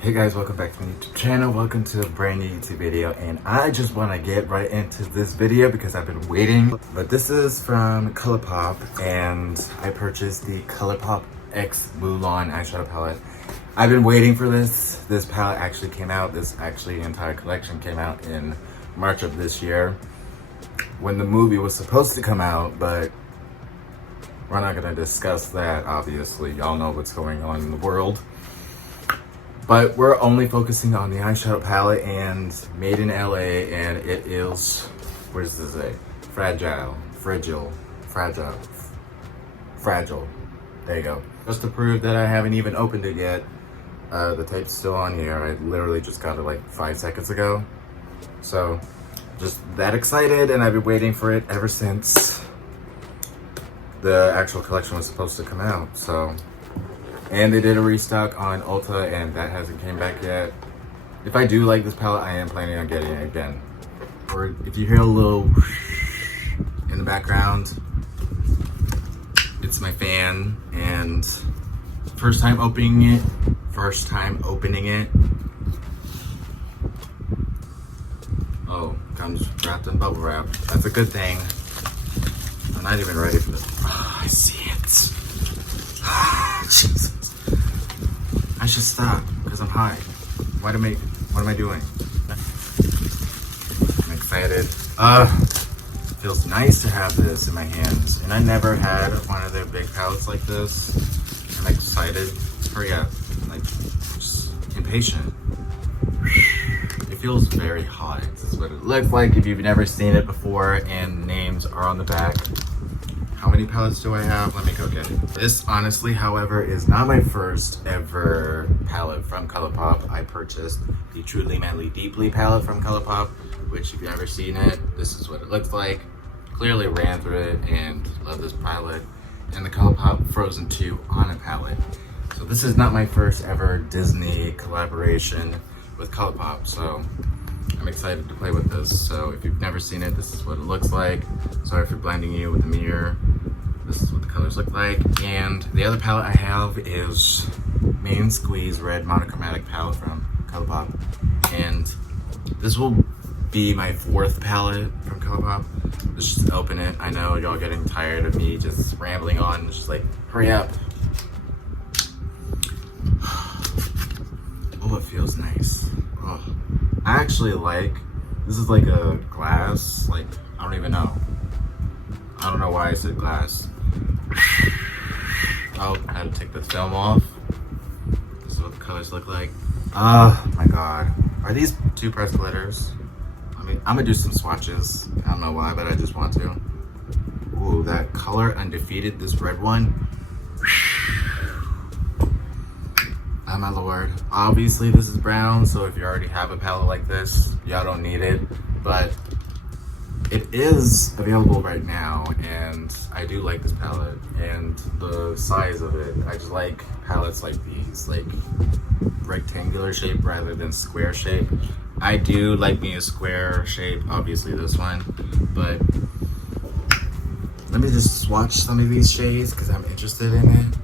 Hey guys, welcome back to my YouTube channel. Welcome to a brand new YouTube video, and I just want to get right into this video because I've been waiting. But this is from Colourpop, and I purchased the Colourpop X Mulan Eyeshadow Palette. I've been waiting for this. This palette actually came out, this entire collection came out in March of this year when the movie was supposed to come out, but we're not going to discuss that, obviously. Y'all know what's going on in the world. But we're only focusing on the eyeshadow palette, and made in LA, and it is, what does this say? Fragile. There you go. Just to prove that I haven't even opened it yet. The tape's still on here. I literally just got it like 5 seconds ago. So, just that excited, and I've been waiting for it ever since the actual collection was supposed to come out, so. And they did a restock on Ulta, and that hasn't came back yet. If I do like this palette, I am planning on getting it again. Or if you hear a little in the background, it's my fan, and first time opening it. Oh, comes wrapped in bubble wrap. That's a good thing. I'm not even ready for this. Oh, I see it. Jesus. I should stop because I'm high. What am I doing? I'm excited. Feels nice to have this in my hands. And I never had one of their big palettes like this. I'm excited. Hurry up. Like, just impatient. It feels very hot. This is what it looks like if you've never seen it before, and names are on the back. How many palettes do I have? Let me go get it. This, honestly, however, is not my first ever palette from Colourpop. I purchased the Truly Madly Deeply palette from Colourpop, which if you've ever seen it, this is what it looks like. Clearly ran through it and love this palette. And the Colourpop Frozen 2 on a palette. So this is not my first ever Disney collaboration with Colourpop, so I'm excited to play with this. So if you've never seen it, this is what it looks like. Sorry for blinding you with the mirror. This is what the colors look like. And the other palette I have is Main Squeeze Red Monochromatic Palette from Colourpop. And this will be my 4th palette from Colourpop. Let's just open it. I know y'all getting tired of me just rambling on. It's just like, hurry up. Oh, it feels nice. Oh. I actually like, this is like a glass, like, I don't even know. I don't know why I said glass. Oh, I had to take the film off. This is what the colors look like. Oh my God. Are these 2 pressed glitters? I mean, I'm gonna do some swatches. I don't know why, but I just want to. Ooh, that color Undefeated, this red one. Oh my Lord. Obviously this is brown, so if you already have a palette like this, y'all don't need it, but it is available right now, and I do like this palette and the size of it. I just like palettes like these, like rectangular shape rather than square shape. I do like me a square shape, obviously this one, but let me just swatch some of these shades because I'm interested in it.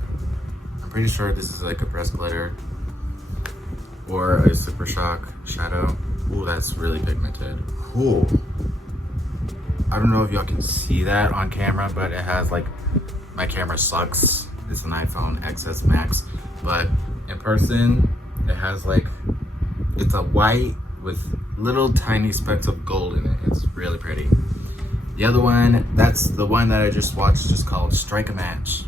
Pretty sure this is like a pressed glitter or a Super Shock shadow. Ooh, that's really pigmented. Ooh. I don't know if y'all can see that on camera, but it has like, my camera sucks. It's an iPhone XS Max, but in person, it has like, it's a white with little tiny specks of gold in it. It's really pretty. The other one, that's the one that I just watched, just called Strike a Match.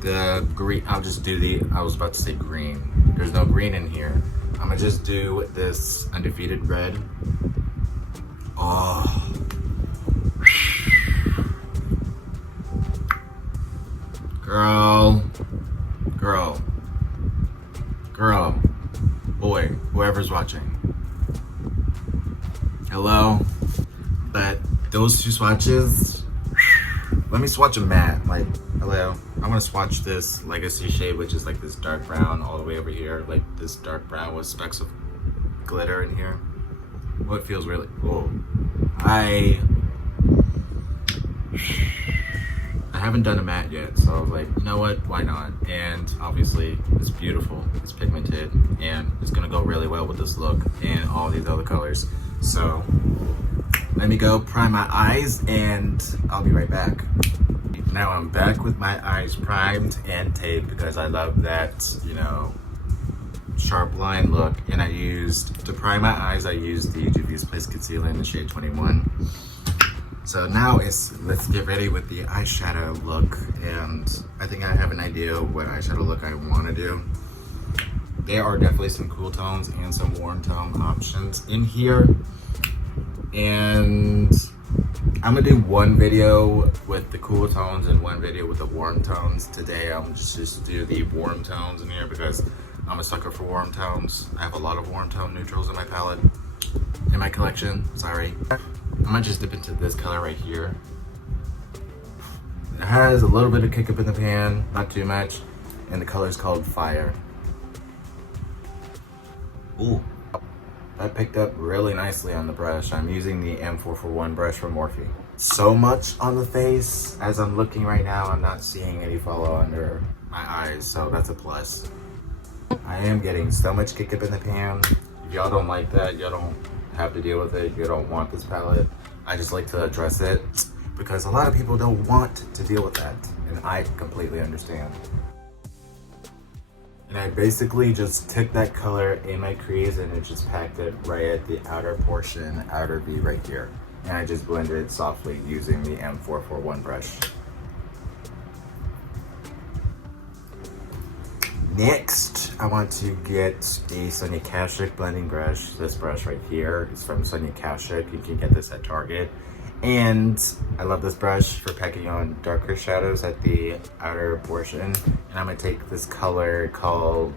The green, I'll just do I was about to say green. There's no green in here. I'm gonna just do this Undefeated red. Oh. Girl, boy, whoever's watching. Hello? But those 2 swatches, let me swatch a matte, like, hello. I want to swatch this Legacy shade, which is like this dark brown all the way over here, like this dark brown with specks of glitter in here. Oh, it feels really, oh. I haven't done a matte yet, so I was like, you know what, why not? And obviously, it's beautiful, it's pigmented, and it's really well with this look and all these other colors. So let me go prime my eyes and I'll be right back. Now I'm back with my eyes primed and taped because I love that, you know, sharp line look. And to prime my eyes, I used the Juvias Place Concealer in the shade 21. So now let's get ready with the eyeshadow look. And I think I have an idea of what eyeshadow look I want to do. There are definitely some cool tones and some warm tone options in here. And I'm gonna do one video with the cool tones and one video with the warm tones. Today I'm just do the warm tones in here because I'm a sucker for warm tones. I have a lot of warm tone neutrals in my palette, in my collection, sorry. I'm gonna just dip into this color right here. It has a little bit of kick up in the pan, not too much, and the color is called Fire. Ooh. That picked up really nicely on the brush. I'm using the M441 brush from Morphe. So much on the face. As I'm looking right now, I'm not seeing any follow under my eyes, so that's a plus. I am getting so much kick up in the pan. If y'all don't like that, y'all don't have to deal with it. You don't want this palette. I just like to address it because a lot of people don't want to deal with that, and I completely understand. And I basically just took that color in my crease and it just packed it right at the outer portion, outer V right here. And I just blended it softly using the M441 brush. Next, I want to get the Sonia Kashuk blending brush. This brush right here is from Sonia Kashuk. You can get this at Target. And I love this brush for packing on darker shadows at the outer portion. And I'm gonna take this color called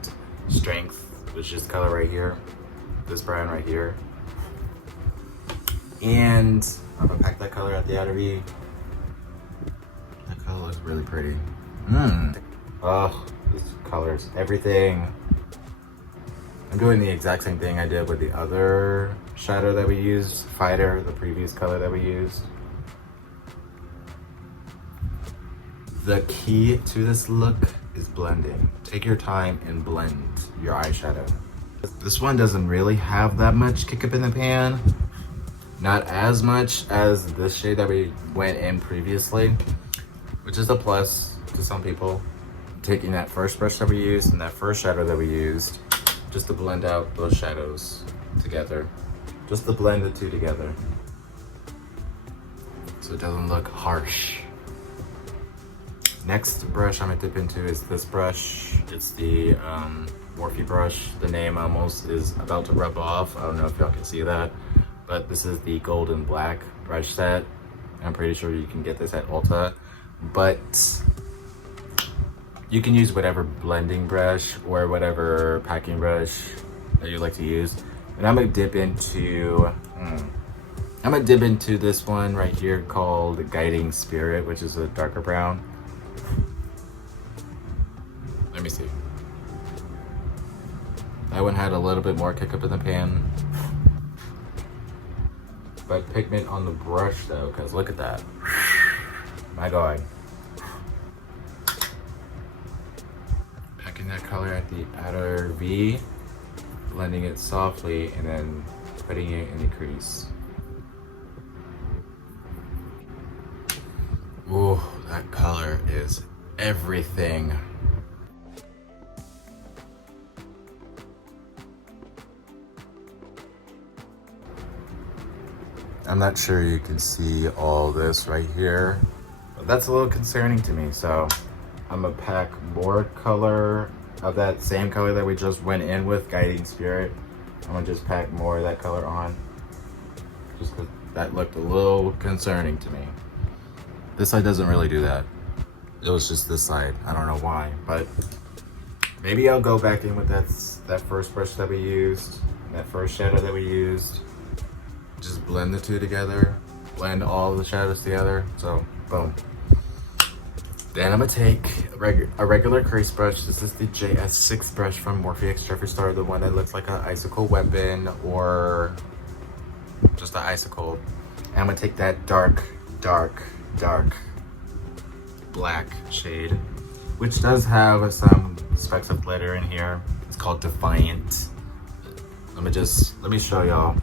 Strength, which is color right here, this brown right here. And I'm gonna pack that color at the outer V. That color looks really pretty. Oh, these colors, everything. I'm doing the exact same thing I did with the other shadow that we used, Fighter, the previous color that we used. The key to this look is blending. Take your time and blend your eyeshadow. This one doesn't really have that much kick up in the pan. Not as much as this shade that we went in previously, which is a plus to some people. Taking that first brush that we used and that first shadow that we used, just to blend out those shadows together. Just to blend the two together. So it doesn't look harsh. Next brush I'm gonna dip into is this brush. It's the Morphe brush. The name almost is about to rub off. I don't know if y'all can see that, but this is the gold and black brush set. I'm pretty sure you can get this at Ulta, but you can use whatever blending brush or whatever packing brush that you like to use. And I'm gonna dip into this one right here called Guiding Spirit, which is a darker brown. Let me see. That one had a little bit more kick up in the pan. But pigment on the brush though, because look at that. My God. Packing that color at the outer V, blending it softly, and then putting it in the crease. Ooh, that color is everything. I'm not sure you can see all this right here, but that's a little concerning to me. So I'm gonna pack more color of that same color that we just went in with, Guiding Spirit. I'm gonna just pack more of that color on, just because that looked a little concerning to me. This side doesn't really do that. It was just this side. I don't know why, but maybe I'll go back in with that first brush that we used, that first shadow that we used. Just blend the two together, blend all the shadows together. So, boom. Then I'm gonna take a regular crease brush. This is the JS6 brush from Morphe X Jeffree Star, the one that looks like an icicle weapon or just an icicle. And I'm gonna take that dark black shade, which does have some specks of glitter in here. It's called Defiant. let me show y'all.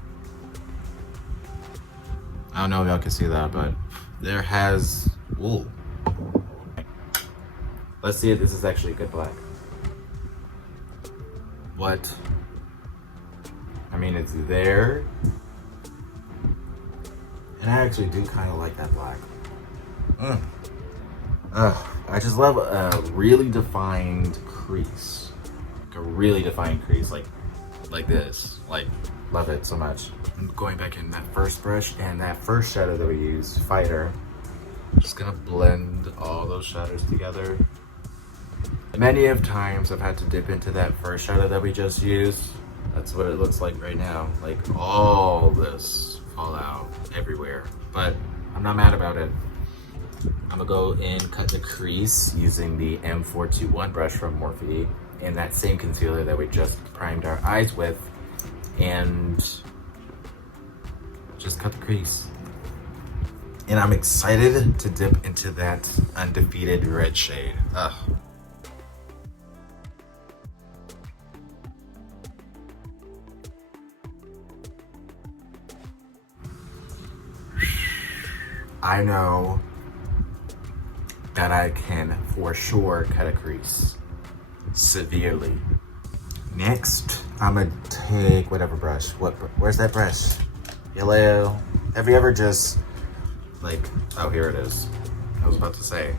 I don't know if y'all can see that, but there has, ooh. Let's see if this is actually good black. What? I mean, it's there. And I actually do kind of like that black. I just love a really defined crease. Like a really defined crease, like this. Like, love it so much. I'm going back in that first brush and that first shadow that we used, Fighter. Just gonna blend all those shadows together. Many of times I've had to dip into that first shadow that we just used. That's what it looks like right now. Like all this fallout everywhere, but I'm not mad about it. I'm gonna go and cut the crease using the M421 brush from Morphe and that same concealer that we just primed our eyes with, and just cut the crease. And I'm excited to dip into that Undefeated red shade. Ugh. I know that I can for sure cut a crease severely. Next, I'm gonna take whatever brush. Where's that brush? Yellow. Have you ever just like, oh, here it is. I was about to say,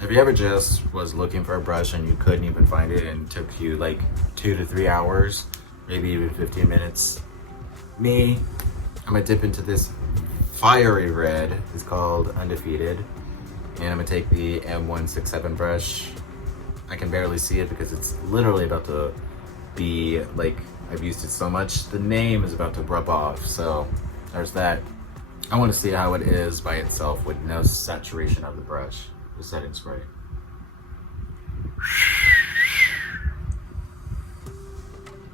have you ever just was looking for a brush and you couldn't even find it and it took you like 2 to 3 hours, maybe even 15 minutes? Me, I'm gonna dip into this fiery red. It's called Undefeated. And I'm gonna take the M167 brush. I can barely see it because it's literally about to be like, I've used it so much, the name is about to rub off. So there's that. I want to see how it is by itself with no saturation of the brush, the setting spray.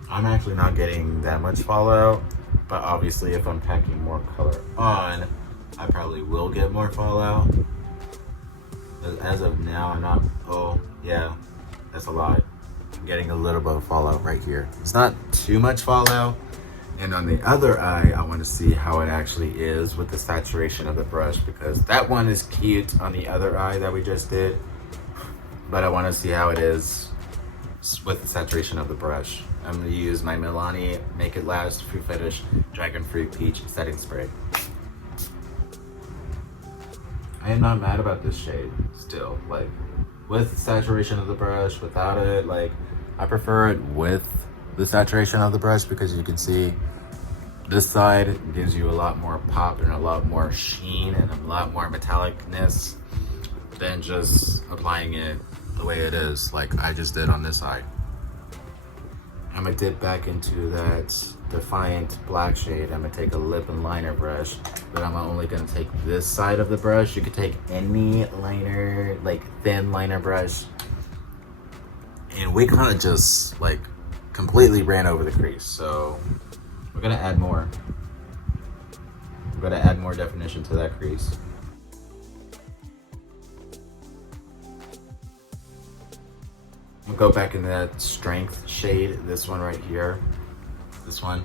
I'm actually not getting that much fallout, but obviously if I'm packing more color on, I probably will get more fallout. But as of now, I'm not, oh yeah, that's a lot. I'm getting a little bit of fallout right here. It's not too much fallout. And on the other eye, I want to see how it actually is with the saturation of the brush, because that one is cute on the other eye that we just did. But I want to see how it is with the saturation of the brush. I'm going to use my Milani Make It Last Fruit Fetish Dragon Fruit Peach setting spray. I am not mad about this shade still. Like, with the saturation of the brush, without it, like, I prefer it with the saturation of the brush because you can see this side gives you a lot more pop and a lot more sheen and a lot more metallicness than just applying it the way it is, like I just did on this side. I'm gonna dip back into that Defiant black shade. I'm gonna take a lip and liner brush, but I'm only gonna take this side of the brush. You could take any liner, like thin liner brush. And we kind of just like completely ran over the crease. So we're gonna add more. We're gonna add more definition to that crease. I'm gonna go back in that Strength shade, this one right here. This one.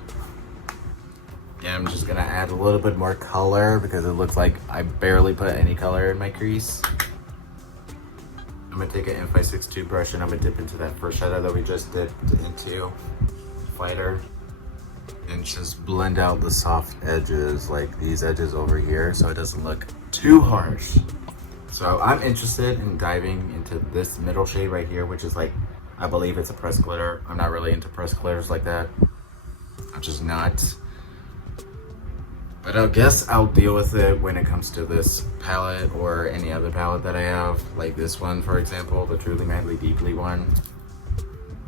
And I'm just gonna add a little bit more color because it looks like I barely put any color in my crease. I'm gonna take an M562 brush and I'm gonna dip into that first shadow that we just dipped into, Fighter, and just blend out the soft edges, like these edges over here, so it doesn't look too harsh. So I'm interested in diving into this middle shade right here, which is like, I believe it's a pressed glitter. I'm not really into pressed glitters like that. I'm just not. But I guess I'll deal with it when it comes to this palette or any other palette that I have. Like this one, for example, the Truly Madly Deeply one.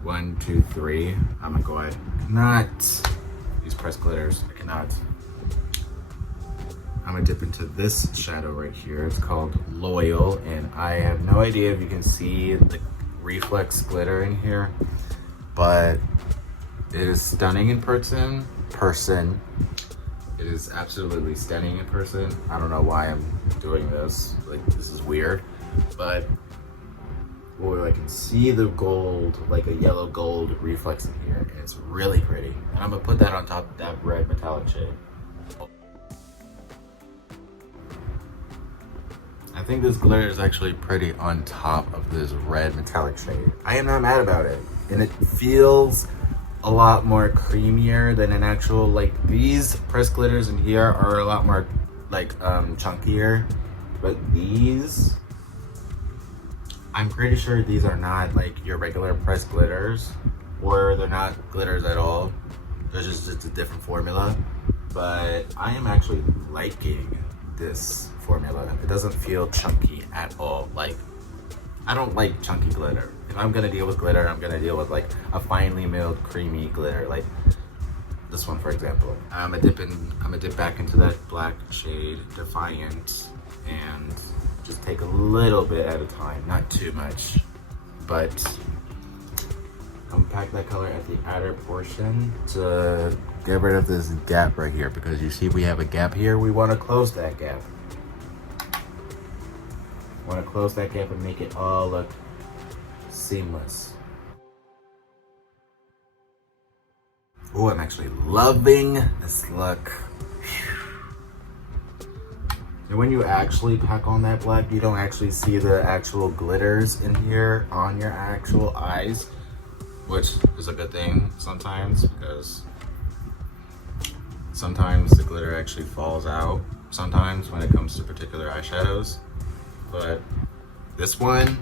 1, 2, 3. I'm gonna go ahead. Cannot use pressed glitters. I cannot. I'm gonna dip into this shadow right here. It's called Loyal, and I have no idea if you can see the reflex glitter in here, but it is stunning in person. It is absolutely stunning in person. I don't know why I'm doing this. Like, this is weird, but or I can see the gold, like a yellow gold reflex in here, and it's really pretty. And I'm gonna put that on top of that red metallic shade. I think this glitter is actually pretty on top of this red metallic shade. I am not mad about it. And it feels a lot more creamier than an actual, like these pressed glitters in here are a lot more like chunkier. But these, I'm pretty sure these are not like your regular pressed glitters, or they're not glitters at all. They're just a different formula. But I am actually liking this formula. It doesn't feel chunky at all. Like, I don't like chunky glitter. If I'm gonna deal with glitter, I'm gonna deal with like a finely milled, creamy glitter, like this one, for example. I'm gonna dip back into that black shade, Defiant, and just take a little bit at a time, not too much, but I'm gonna pack that color at the outer portion to get rid of this gap right here, because you see we have a gap here. We want to close that gap. Want to close that gap and make it all look seamless. Oh, I'm actually loving this look. And when you actually pack on that black, you don't actually see the actual glitters in here on your actual eyes, which is a good thing sometimes, because sometimes the glitter actually falls out sometimes when it comes to particular eyeshadows. But this one,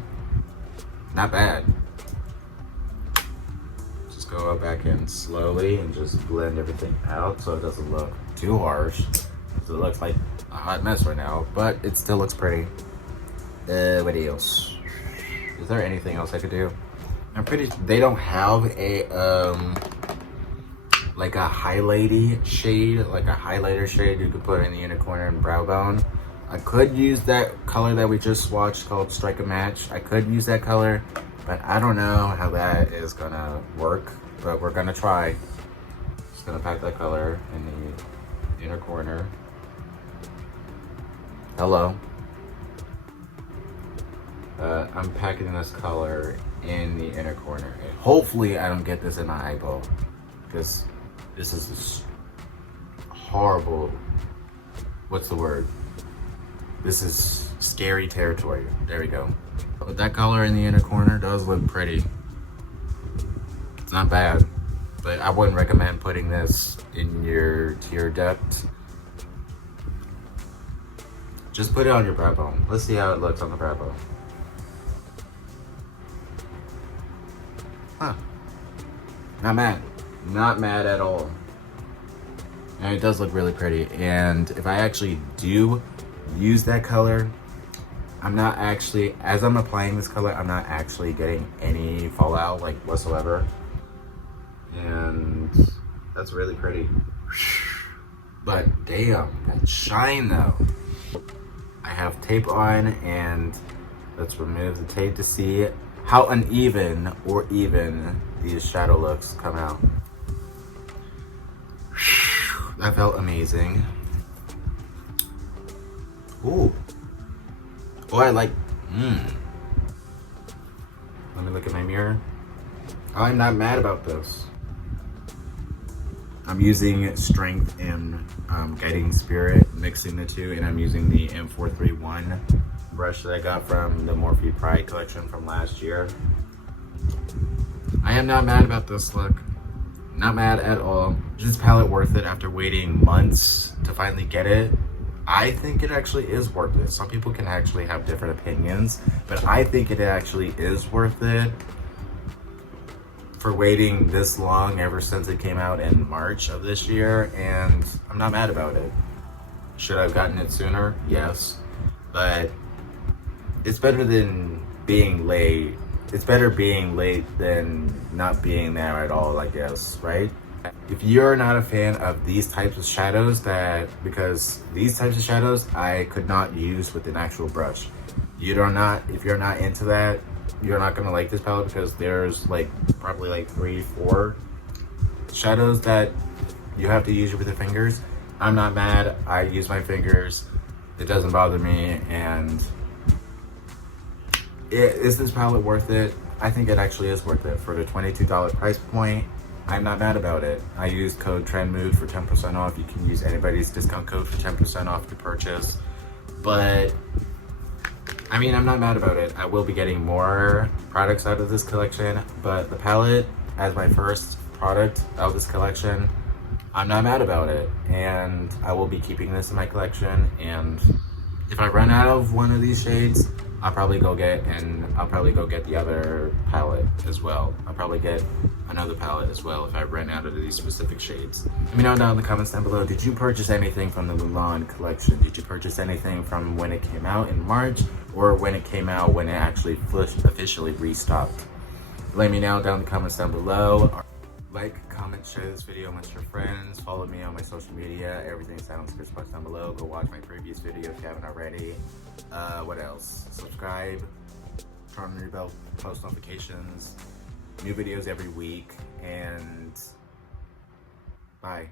not bad. Just go back in slowly and just blend everything out so it doesn't look too harsh. So it looks like a hot mess right now, but it still looks pretty. What else? Is there anything else I could do? I'm pretty, they don't have a like a highlighty shade, like a highlighter shade you could put in the inner corner and brow bone. I could use that color that we just swatched called Strike a Match. I could use that color, but I don't know how that is gonna work, but we're gonna try. Just gonna pack that color in the inner corner. Hello. I'm packing this color in the inner corner. And hopefully I don't get this in my eyeball, because this is this horrible, what's the word? This is scary territory. There we go. But that color in the inner corner does look pretty. It's not bad, but I wouldn't recommend putting this in your tear duct. Just put it on your brow bone. Let's see how it looks on the brow bone. Huh. Not mad. Not mad at all. And it does look really pretty. And if I actually do use that color, I'm not actually, as I'm applying this color, I'm not actually getting any fallout like whatsoever. And that's really pretty. But damn, that shine though. I have tape on, and let's remove the tape to see how uneven or even these shadow looks come out. That felt amazing. Ooh. Oh, I like, Let me look at my mirror. I'm not mad about this. I'm using Strength and Guiding Spirit, mixing the two, and I'm using the M431 brush that I got from the Morphe Pride collection from last year. I am not mad about this look. Not mad at all. Is this palette worth it after waiting months to finally get it? I think it actually is worth it. Some people can actually have different opinions, but I think it actually is worth it for waiting this long ever since it came out in March of this year, and I'm not mad about it. Should I have gotten it sooner? Yes, but it's better than being late. It's better being late than not being there at all, I guess, right? If you're not a fan of these types of shadows, because these types of shadows I could not use with an actual brush. If you're not into that, you're not gonna like this palette, because there's like probably like 3-4 shadows that you have to use with your fingers. I'm not mad. I use my fingers. It doesn't bother me, and Is this palette worth it? I think it actually is worth it. For the $22 price point, I'm not mad about it. I used code TRENDMOOD for 10% off. You can use anybody's discount code for 10% off to purchase. But, I mean, I'm not mad about it. I will be getting more products out of this collection, but the palette, as my first product out of this collection, I'm not mad about it. And I will be keeping this in my collection, and if I run out of one of these shades, I'll probably go get the other palette as well. I'll probably get another palette as well if I run out of these specific shades. Let me know down in the comments down below, did you purchase anything from the Mulan collection? Did you purchase anything from when it came out in March, or when it came out when it actually officially restocked? Let me know down in the comments down below. Like, comment, share this video amongst your friends. Follow me on my social media. Everything's down in the description box down below. Go watch my previous video if you haven't already. What else? Subscribe. Turn on your bell for post notifications. New videos every week. And bye.